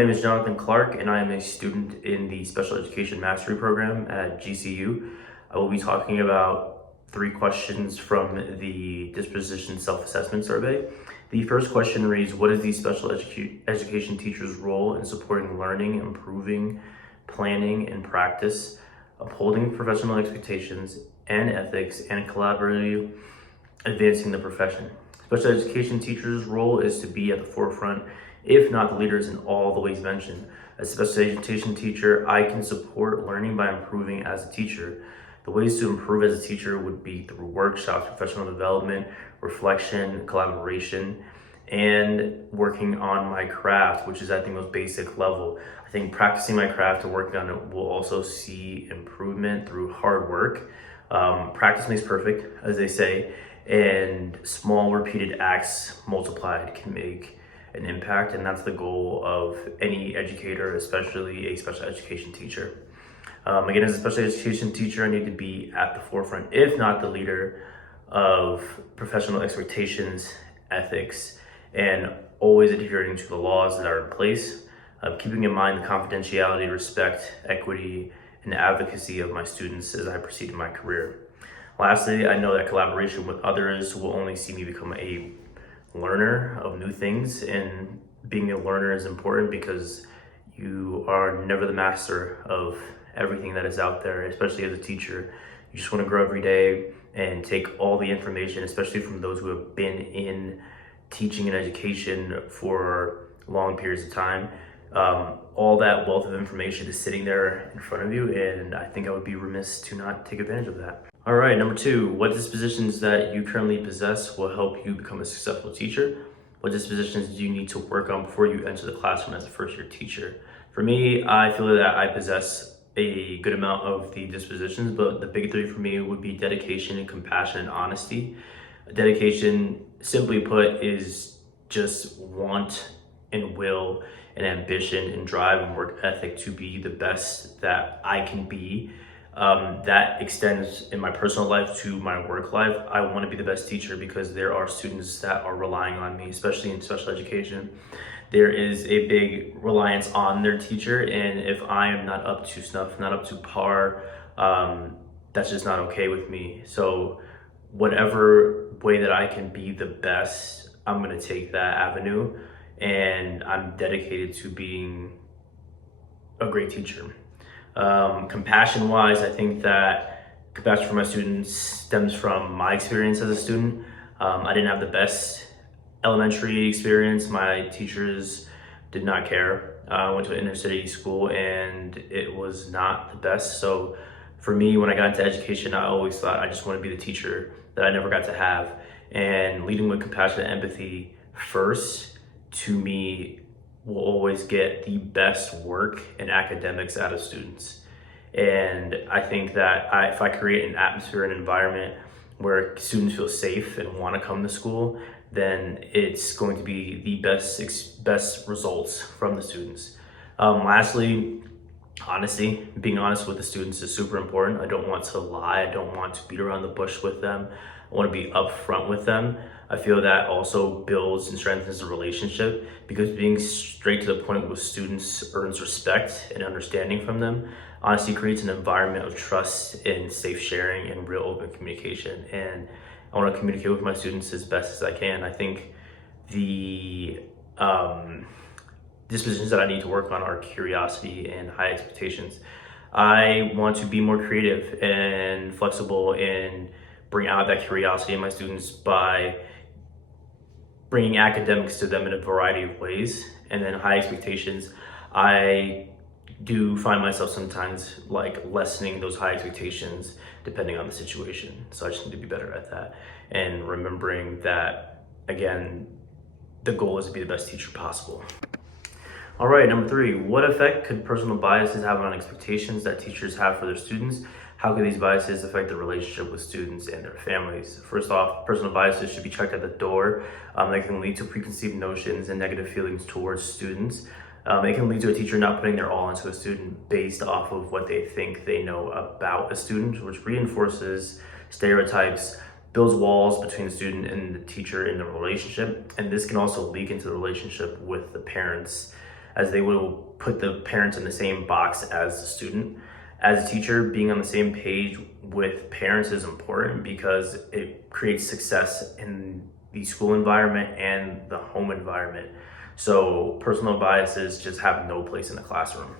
My name is Jonathan Clark, and I am a student in the Special Education Mastery Program at GCU. I will be talking about 3 questions from the Dispositions Self-Assessment Survey. The first question reads, what is the special education teacher's role in supporting learning, improving, planning, and practice, upholding professional expectations and ethics, and collaboratively advancing the profession? Special education teacher's role is to be at the forefront, if not the leaders, in all the ways mentioned. As a special education teacher, I can support learning by improving as a teacher. The ways to improve as a teacher would be through workshops, professional development, reflection, collaboration, and working on my craft, which is at the most basic level. I think practicing my craft and working on it will also see improvement through hard work. Practice makes perfect, as they say, and small repeated acts multiplied can make an impact, and that's the goal of any educator, especially a special education teacher. Again, as a special education teacher, I need to be at the forefront, if not the leader, of professional expectations, ethics, and always adhering to the laws that are in place, keeping in mind the confidentiality, respect, equity, and advocacy of my students as I proceed in my career. Lastly, I know that collaboration with others will only see me become a learner of new things, and being a learner is important because you are never the master of everything that is out there, especially as a teacher. You just want to grow every day and take all the information, especially from those who have been in teaching and education for long periods of time. All that wealth of information is sitting there in front of you, and I think I would be remiss to not take advantage of that. All right, number 2, what dispositions that you currently possess will help you become a successful teacher? What dispositions do you need to work on before you enter the classroom as a first-year teacher? For me, I feel that I possess a good amount of the dispositions, but the big 3 for me would be dedication and compassion and honesty. Dedication, simply put, is just want and will and ambition and drive and work ethic to be the best that I can be. That extends in my personal life to my work life. I want to be the best teacher because there are students that are relying on me, especially in special education. There is a big reliance on their teacher, and if I am not up to snuff, not up to par, that's just not okay with me. So whatever way that I can be the best, I'm going to take that avenue, and I'm dedicated to being a great teacher. Compassion wise, I think that compassion for my students stems from my experience as a student. I didn't have the best elementary experience. My teachers did not care. I went to an inner city school and it was not the best. So for me, when I got into education, I always thought I just want to be the teacher that I never got to have. And leading with compassion and empathy first, to me, will always get the best work in academics out of students. And I think that if I create an atmosphere and environment where students feel safe and want to come to school, then it's going to be the best results from the students. Lastly, honesty. Being honest with the students is super important. I don't want to lie. I don't want to beat around the bush with them. I want to be upfront with them. I feel that also builds and strengthens the relationship, because being straight to the point with students earns respect and understanding from them. Honesty creates an environment of trust and safe sharing and real open communication. And I want to communicate with my students as best as I can. I think the dispositions that I need to work on are curiosity and high expectations. I want to be more creative and flexible and bring out that curiosity in my students by bringing academics to them in a variety of ways. And then high expectations, I do find myself sometimes like lessening those high expectations depending on the situation. So I just need to be better at that. And remembering that, again, the goal is to be the best teacher possible. All right, number 3, what effect could personal biases have on expectations that teachers have for their students? How can these biases affect the relationship with students and their families? First off, personal biases should be checked at the door. They can lead to preconceived notions and negative feelings towards students. It can lead to a teacher not putting their all into a student based off of what they think they know about a student, which reinforces stereotypes, builds walls between the student and the teacher in the relationship. And this can also leak into the relationship with the parents. as they will put the parents in the same box as the student. As a teacher, being on the same page with parents is important because it creates success in the school environment and the home environment. So personal biases just have no place in the classroom.